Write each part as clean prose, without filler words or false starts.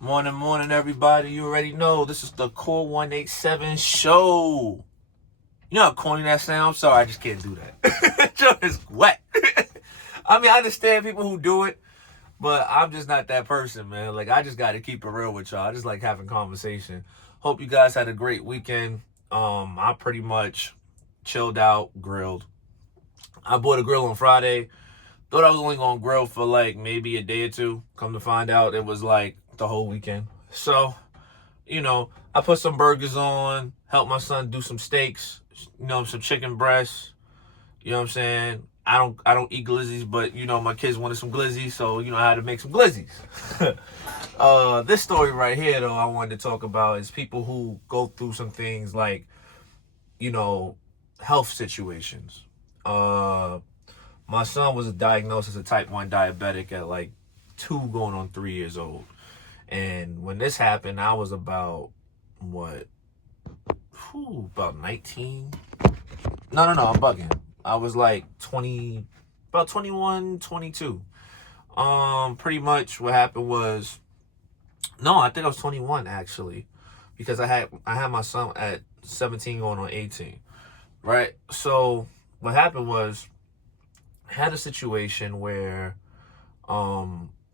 Morning, morning, everybody. You already know this is the Core 187 show. You know how corny that sounds? I'm sorry, I just can't do that. Just wet. I mean, I understand people who do it, but I'm just not that person, man. Like, I just got to keep it real with y'all. I just like having conversation. Hope you guys had a great weekend. I pretty much chilled out, grilled. I bought a grill on Friday. Thought I was only gonna grill for like maybe a day or two. Come to find out, it was like the whole weekend. So, I put some burgers on, helped my son do some steaks, some chicken breasts. You know what I'm saying? I don't eat glizzies, but my kids wanted some glizzies, so I had to make some glizzies. This story right here though I wanted to talk about is people who go through some things like, you know, health situations. My son was diagnosed as a type 1 diabetic at like 2 going on 3 years old. And when this happened, I was about, what, about 19? No, I'm bugging. I was like 20, about 21, 22. Pretty much what happened was, no, I think I was 21 actually, because I had my son at 17 going on 18, right? So what happened was, I had a situation where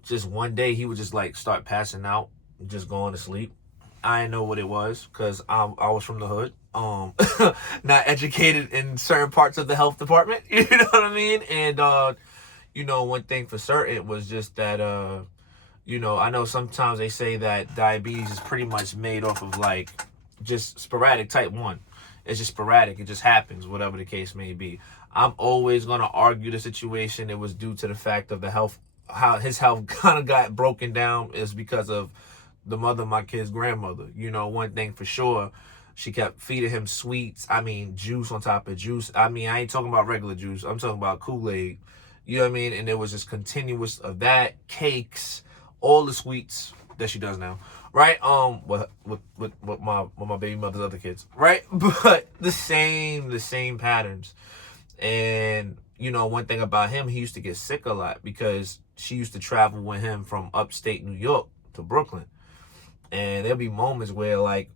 just one day he would just like start passing out, just going to sleep. I didn't know what it was because I was from the hood, not educated in certain parts of the health department. You know what I mean? And one thing for certain was just that I know sometimes they say that diabetes is pretty much made off of like just sporadic type 1. It's just sporadic. It just happens, whatever the case may be. I'm always going to argue the situation. It was due to the fact of the health, how his health kind of got broken down is because of the mother of my kid's grandmother. One thing for sure, she kept feeding him sweets. I mean, juice on top of juice. I mean, I ain't talking about regular juice. I'm talking about Kool-Aid. You know what I mean? And it was just continuous of that, cakes, all the sweets that she does now, right? With my baby mother's other kids, right? But the same patterns. And one thing about him, he used to get sick a lot because she used to travel with him from upstate New York to Brooklyn. And there'll be moments where, like,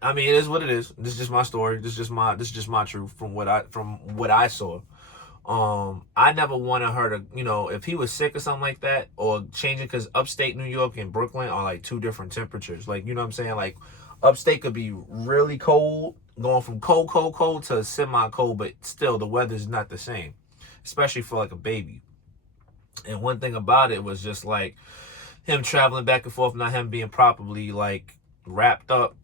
I mean, it is what it is. This is just my story. This is just my truth from what I saw. I never wanted her to, if he was sick or something like that, or change it, because upstate New York and Brooklyn are like two different temperatures. Like, you know what I'm saying? Like, upstate could be really cold, going from cold to semi-cold, but still the weather's not the same, especially for like a baby. And one thing about it was just like him traveling back and forth, not him being properly like wrapped up.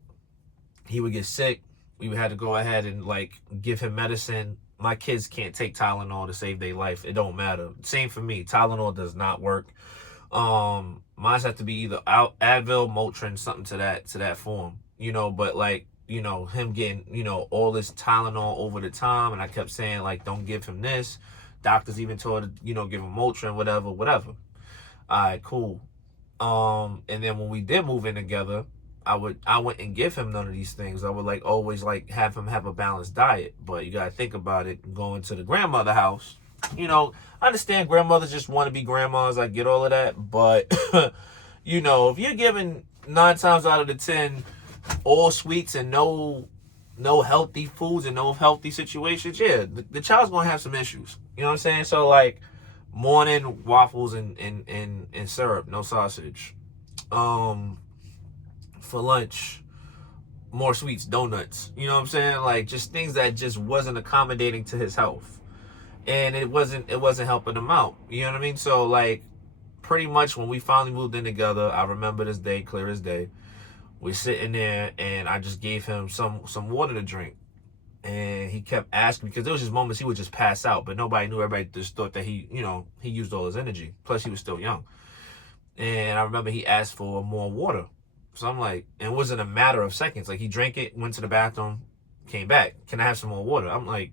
He would get sick. We would have to go ahead and like give him medicine. My kids can't take Tylenol to save their life. It don't matter. Same for me. Tylenol does not work. Mine's have to be either Advil, Motrin, something to that form. But like, him getting, all this Tylenol over the time, and I kept saying like, don't give him this. Doctors even told, give him Motrin, whatever. All right, cool. And then when we did move in together, I wouldn't give him none of these things. I would like always like have him have a balanced diet. But you gotta think about it. Going to the grandmother house, I understand grandmothers just want to be grandmas. I get all of that. But if you're giving 9 times out of the 10 all sweets and no healthy foods and no healthy situations, yeah, the child's gonna have some issues. You know what I'm saying? So like morning waffles and syrup, no sausage. For lunch, more sweets, donuts. You know what I'm saying? Like just things that just wasn't accommodating to his health. And it wasn't helping him out. You know what I mean? So like pretty much when we finally moved in together, I remember this day clear as day. We're sitting there and I just gave him some water to drink. And he kept asking, because there was just moments he would just pass out, but nobody knew. Everybody just thought that he used all his energy. Plus he was still young. And I remember he asked for more water. So I'm like, and it wasn't a matter of seconds. Like he drank it, went to the bathroom, came back. Can I have some more water? I'm like,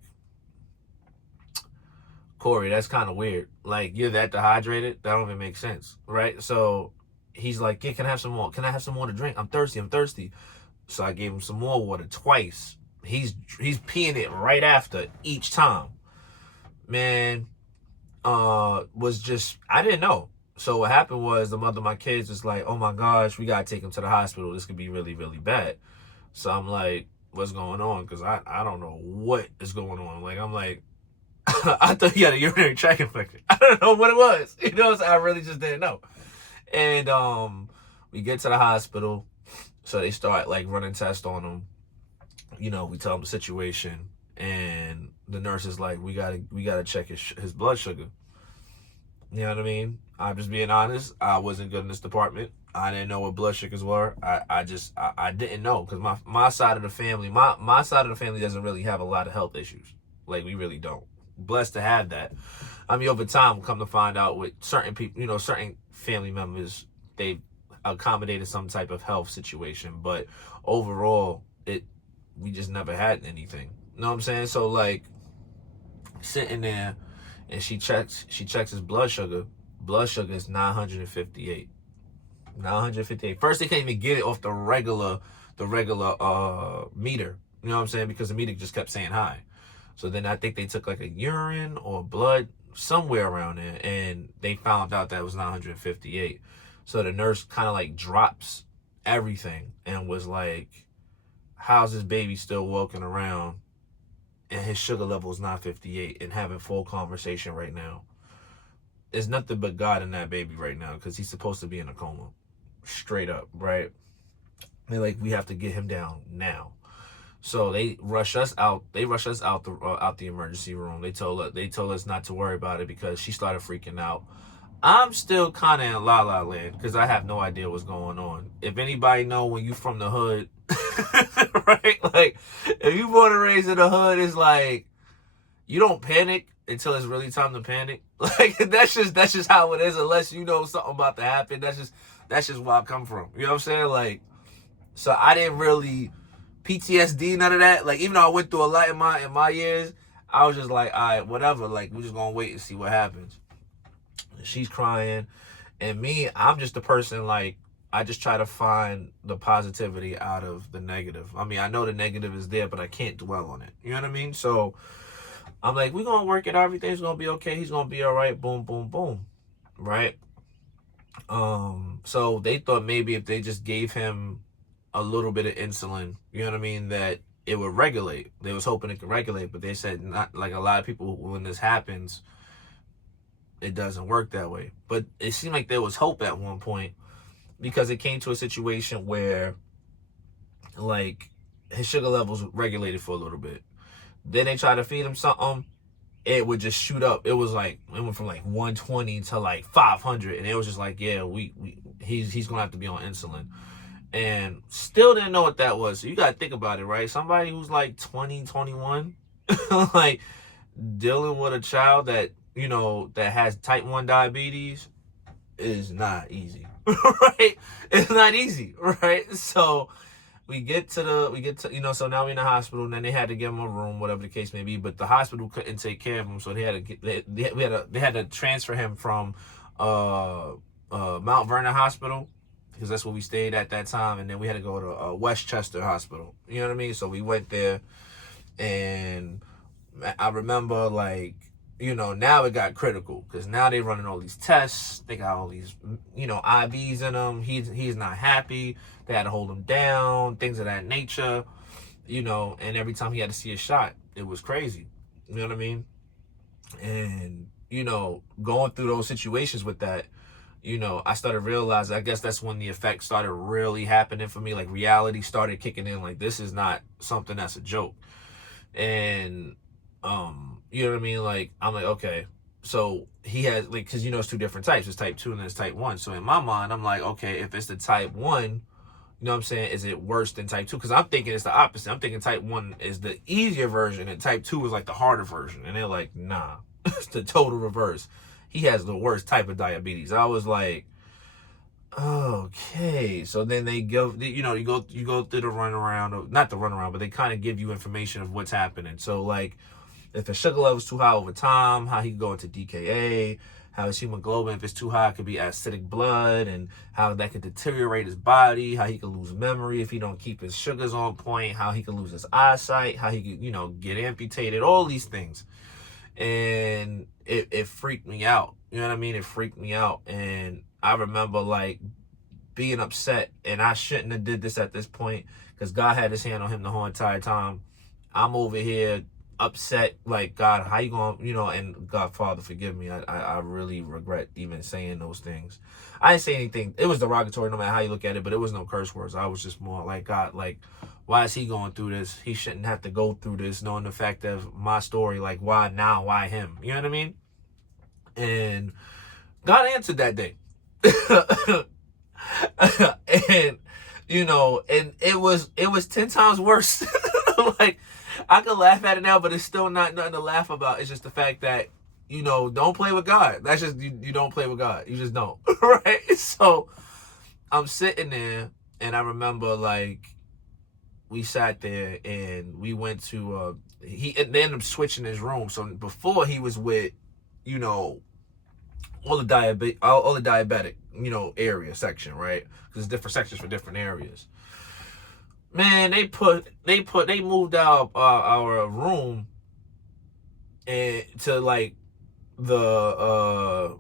Corey, that's kind of weird. Like you're that dehydrated? That don't even make sense, right? So he's like, yeah, can I have some more? Can I have some more to drink? I'm thirsty. So I gave him some more water twice. He's peeing it right after each time. Man, was just, I didn't know. So what happened was the mother of my kids was like, oh my gosh, we got to take him to the hospital. This could be really, really bad. So I'm like, what's going on? Because I don't know what is going on. Like, I'm like, I thought he had a urinary tract infection. I don't know what it was. You know, so I really just didn't know. And we get to the hospital. So they start like running tests on him. You know, we tell him the situation. And the nurse is like, we gotta check his blood sugar. You know what I mean? I'm just being honest. I wasn't good in this department. I didn't know what blood sugars were. I didn't know, because my side of the family, my side of the family doesn't really have a lot of health issues. Like, we really don't. Blessed to have that. I mean, over time, come to find out with certain people, you know, certain family members, they accommodated some type of health situation. But overall, we just never had anything. You know what I'm saying? So like, sitting there, and she checks his blood sugar. Blood sugar is 958. 958. First, they can't even get it off the regular meter. You know what I'm saying? Because the meter just kept saying high. So then I think they took like a urine or blood somewhere around there, and they found out that it was 958. So the nurse kind of like drops everything and was like, how's this baby still walking around and his sugar level is 958 and having full conversation right now? There's nothing but God in that baby right now, because he's supposed to be in a coma. Straight up, right? They're like, we have to get him down now. So they rush us out. They rush us out the emergency room. They told us not to worry about it, because she started freaking out. I'm still kind of in la la land, because I have no idea what's going on. If anybody know, when you from the hood, right? Like, if you born and raised in the hood, it's like, you don't panic until it's really time to panic. Like, that's just how it is. Unless you know something about to happen, that's just where I come from. You know what I'm saying? Like, so I didn't really PTSD, none of that. Like, even though I went through a lot in my years, I was just like, all right, whatever. Like, we're just gonna wait and see what happens. And she's crying, and me, I'm just a person, like, I just try to find the positivity out of the negative. I mean, I know the negative is there, but I can't dwell on it. You know what I mean? So I'm like, we're going to work it out. Everything's going to be okay. He's going to be all right. Boom, boom, boom. Right? So they thought maybe if they just gave him a little bit of insulin, you know what I mean, that it would regulate. They was hoping it could regulate, but they said, not like a lot of people, when this happens, it doesn't work that way. But it seemed like there was hope at one point, because it came to a situation where, like, his sugar levels regulated for a little bit. Then they tried to feed him something, it would just shoot up. It was like, it went from like 120 to like 500, and it was just like, yeah, he's gonna have to be on insulin. And still didn't know what that was. So you gotta think about it, right? Somebody who's like 20, 21, like, dealing with a child that, you know, that has type 1 diabetes is not easy. Right? It's not easy, right? So we get to, you know, so now we're in the hospital, and then they had to give him a room, whatever the case may be, but the hospital couldn't take care of him, so they had to transfer him from Mount Vernon Hospital, because that's where we stayed at that time, and then we had to go to Westchester Hospital. You know what I mean? So we went there, and I remember, like, you know, now it got critical, because now they running all these tests. They got all these, you know, IVs in him. He's not happy. They had to hold him down, things of that nature, you know, and every time he had to see a shot, it was crazy. You know what I mean? And, you know, going through those situations with that, you know, I started realizing, I guess that's when the effects started really happening for me. Like, reality started kicking in. Like, this is not something that's a joke. And, you know what I mean? Like, I'm like, okay, so he has, like, because, you know, it's two different types. It's type 2 and it's type 1. So in my mind, I'm like, okay, if it's the type 1, you know what I'm saying, is it worse than type 2? Because I'm thinking it's the opposite. I'm thinking type 1 is the easier version, and type 2 is like the harder version. And they're like, nah, it's the total reverse. He has the worst type of diabetes. I was like, okay. So then they go, you know, you go through the runaround, not the runaround, but they kind of give you information of what's happening. So, like, if the sugar level's too high over time, how he can go into DKA, how his hemoglobin, if it's too high, it could be acidic blood, and how that could deteriorate his body, how he could lose memory if he don't keep his sugars on point, how he could lose his eyesight, how he could, you know, get amputated, all these things. And it freaked me out. You know what I mean? It freaked me out. And I remember like being upset, and I shouldn't have did this at this point because God had his hand on him the whole entire time. I'm over here upset, like, God, how you going, and God, Father, forgive me. I really regret even saying those things. I didn't say anything. It was derogatory no matter how you look at it, but it was no curse words. I was just more like, God, like, why is he going through this? He shouldn't have to go through this, knowing the fact of my story. Like, why now? Why him? You know what I mean? And God answered that day. And and it was 10 times worse. Like, I could laugh at it now, but it's still not nothing to laugh about. It's just the fact that don't play with God. That's just you don't play with God. You just don't. Right? So I'm sitting there, and I remember like we sat there and we went to they ended up switching his room. So before he was with all the diabetic area section, right? Because there's different sections for different areas. Man, they moved our room and to like the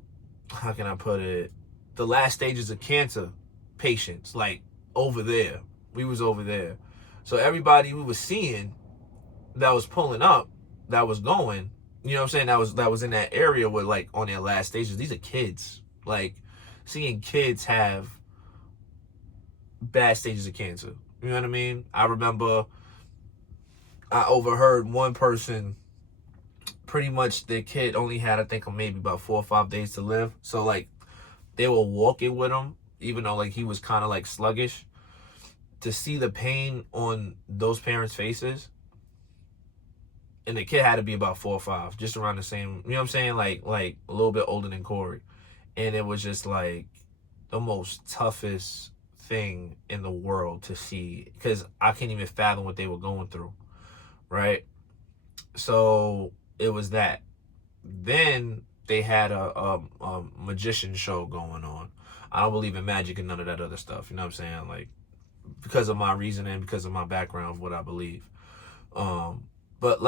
how can I put it, the last stages of cancer patients, like over there. We was over there. So everybody we was seeing that was pulling up, that was going, you know what I'm saying, that was in that area with like on their last stages. These are kids. Like, seeing kids have bad stages of cancer. You know what I mean? I remember I overheard one person, pretty much their kid only had, I think, maybe about 4 or 5 days to live. So like they were walking with him, even though like he was kind of like sluggish. To see the pain on those parents' faces, and the kid had to be about 4 or 5, just around the same, you know what I'm saying? Like a little bit older than Corey. And it was just like the most toughest thing in the world to see, because I can't even fathom what they were going through, right? So it was that. Then they had a magician show going on. I don't believe in magic and none of that other stuff. You know what I'm saying? Like, because of my reasoning, because of my background, what I believe. But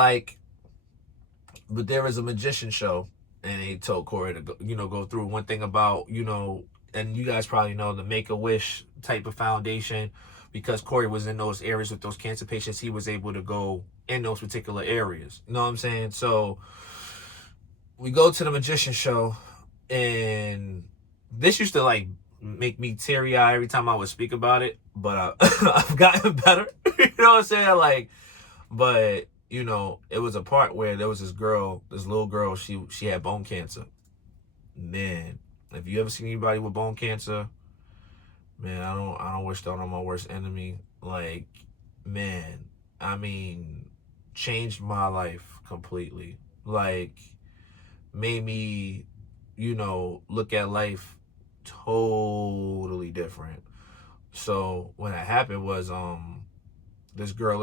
there was a magician show, and they told Corey to go through. One thing about, and you guys probably know, the Make-A-Wish type of foundation, because Corey was in those areas with those cancer patients, he was able to go in those particular areas. You know what I'm saying? So we go to the magician show, and this used to like make me teary-eyed every time I would speak about it, but I've gotten better. You know what I'm saying? Like, but it was a part where there was this little girl, she had bone cancer. Man, if you ever seen anybody with bone cancer, man, I don't wish that on my worst enemy. Like, man, I mean, changed my life completely. Like, made me, look at life totally different. So when that happened was this girl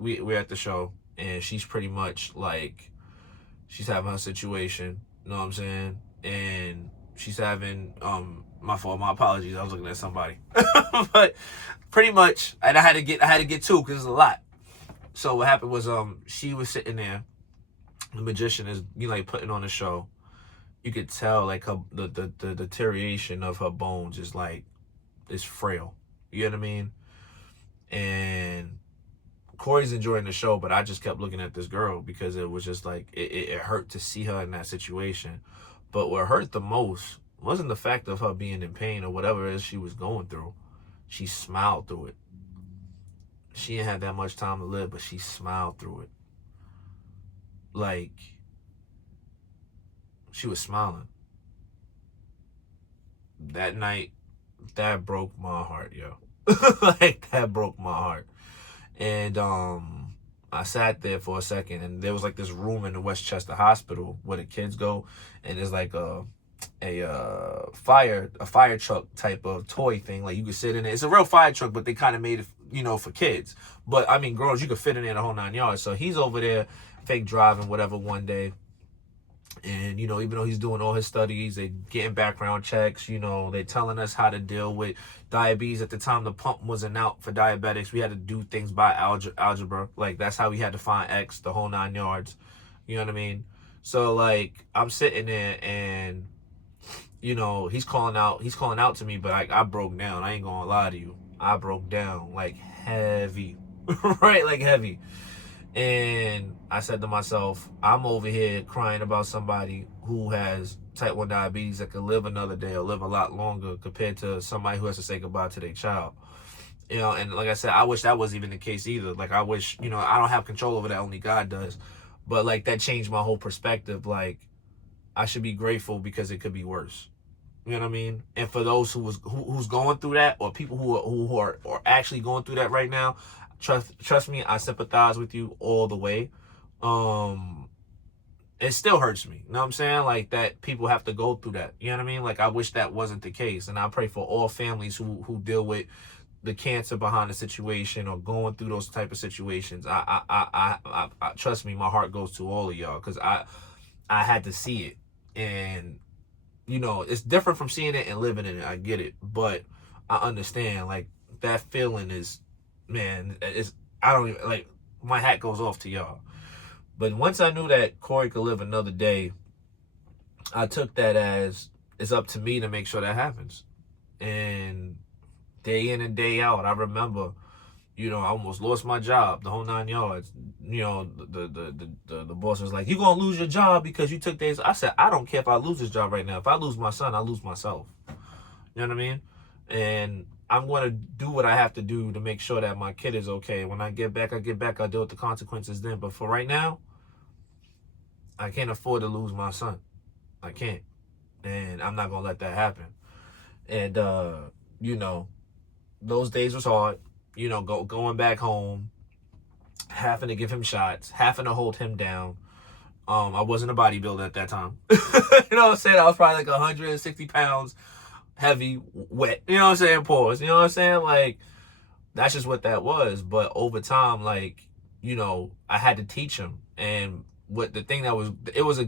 we're at the show, and she's pretty much like, she's having her situation, you know what I'm saying? And she's having my fault, my apologies, I was looking at somebody. But pretty much, and I had to get two because it's a lot. So what happened was she was sitting there, the magician is like putting on a show. You could tell like the deterioration of her bones is frail. You know what I mean? And Corey's enjoying the show, but I just kept looking at this girl because it was just like, it hurt to see her in that situation. But what hurt the most wasn't the fact of her being in pain or whatever it is she was going through. She smiled through it. She didn't have that much time to live, but she smiled through it. Like, she was smiling. That night, that broke my heart, yo. Like, that broke my heart. And I sat there for a second, and there was like this room in the Westchester Hospital where the kids go, and there's like a fire truck type of toy thing. Like, you could sit in it. It's a real fire truck, but they kind of made it, for kids. But I mean, girls, you could fit in there the whole 9 yards. So he's over there, fake driving, whatever, one day. And, even though he's doing all his studies, they getting background checks, they telling us how to deal with diabetes. At the time, the pump wasn't out for diabetics. We had to do things by algebra. Like, that's how we had to find X, the whole 9 yards. You know what I mean? So like I'm sitting there and he's calling out to me, but I broke down. I ain't gonna lie to you. I broke down like heavy. Right? Like heavy. And I said to myself, I'm over here crying about somebody who has type 1 diabetes that could live another day or live a lot longer compared to somebody who has to say goodbye to their child. And like I said, I wish that wasn't even the case either. Like I wish, I don't have control over that, only God does. But like that changed my whole perspective. Like I should be grateful because it could be worse. You know what I mean? And for those who's going through that, or people who are actually going through that right now, trust me, I sympathize with you all the way. It still hurts me. You know what I'm saying? Like that people have to go through that. You know what I mean? Like I wish that wasn't the case. And I pray for all families who deal with the cancer behind the situation or going through those type of situations. I trust me, my heart goes to all of y'all because I had to see it. And it's different from seeing it and living in it. I get it, but I understand. Like that feeling is, man, I don't even, like, my hat goes off to y'all. But once I knew that Corey could live another day, I took that as it's up to me to make sure that happens. And day in and day out, I remember, I almost lost my job, the whole 9 yards. The boss was like, "You're gonna lose your job because you took days." I said, "I don't care if I lose this job right now. If I lose my son, I lose myself." You know what I mean? And I'm gonna do what I have to do to make sure that my kid is okay. When I get back, I'll deal with the consequences then. But for right now, I can't afford to lose my son. I can't. And I'm not gonna let that happen. And those days was hard. Going back home, having to give him shots, having to hold him down. I wasn't a bodybuilder at that time. You know what I'm saying? I was probably like 160 pounds, heavy, wet. You know what I'm saying? Pause. You know what I'm saying? Like, that's just what that was. But over time, like, I had to teach him. And it was a